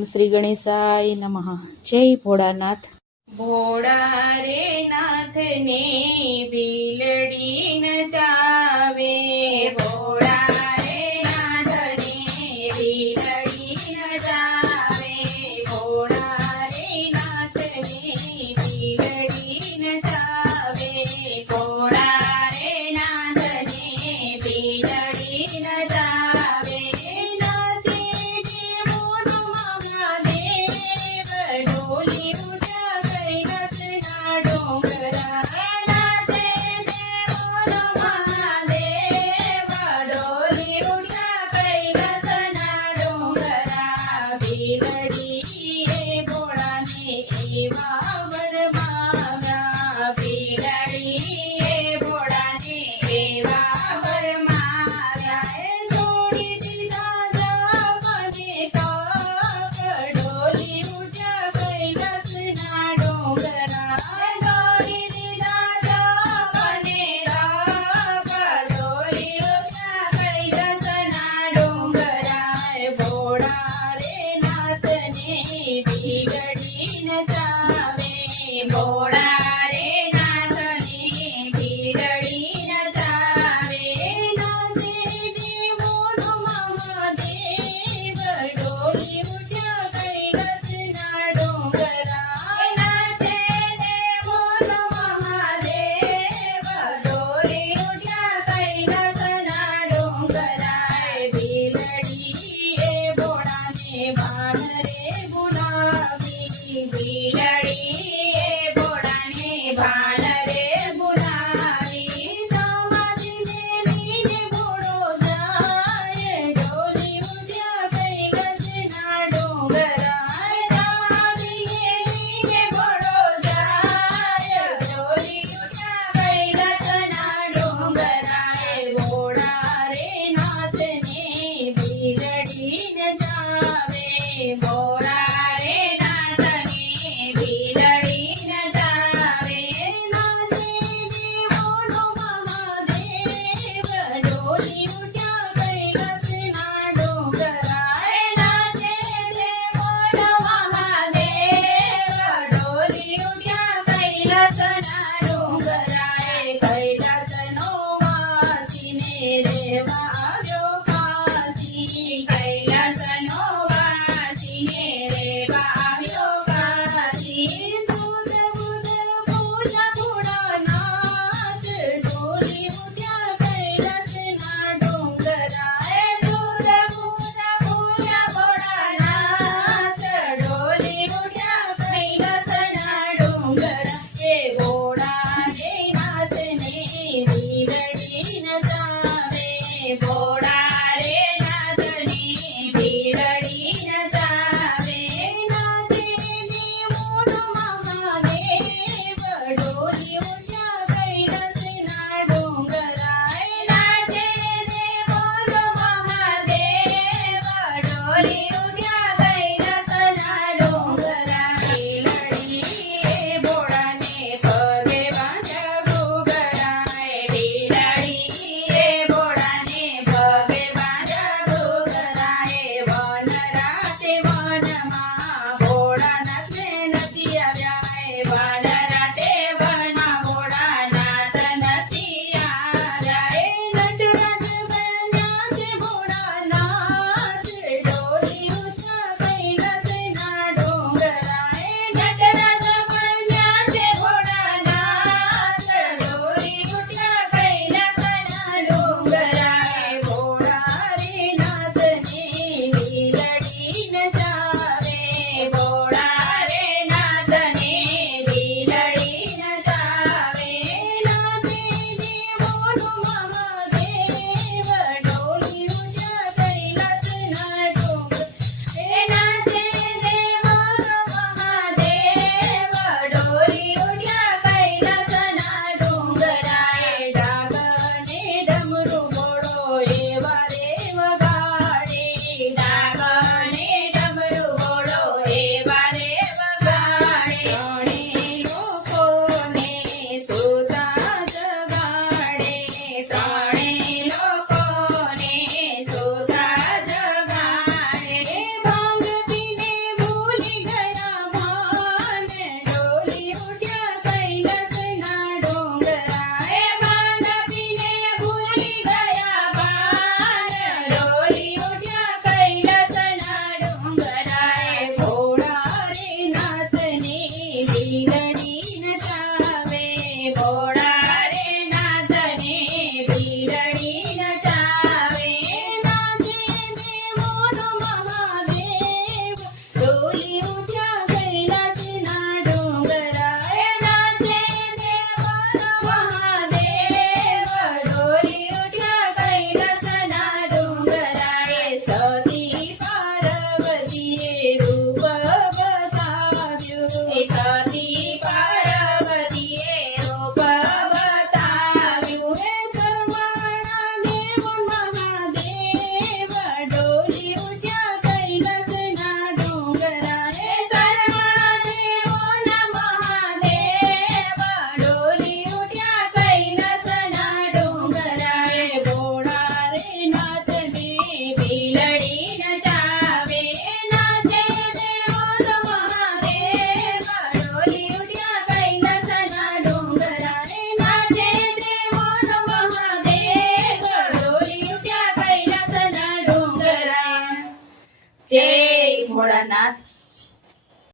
ઓમ શ્રી ગણેશાય નમઃ. જય ભોળાનાથ. ભોળા રે નાથને ભીલડી આવે ભોળા